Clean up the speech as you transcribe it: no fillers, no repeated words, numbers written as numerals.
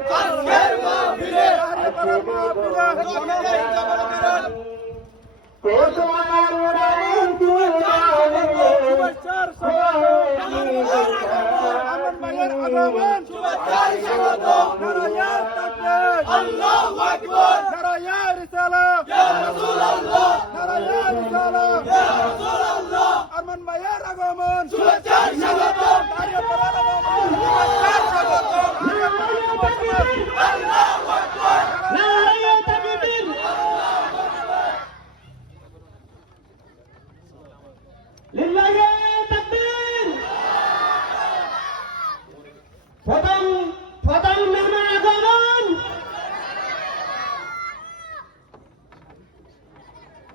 আজকের মাহফিলে আল্লাহু আকবার নারা ইয়া রিসালাত ইয়া রাসূলুল্লাহ নারা ইয়া রিসালাত ইয়া রাসূলুল্লাহ আরমান ভাইয়ের আগমন শুভেচ্ছা স্বাগত শুভেচ্ছা স্বাগত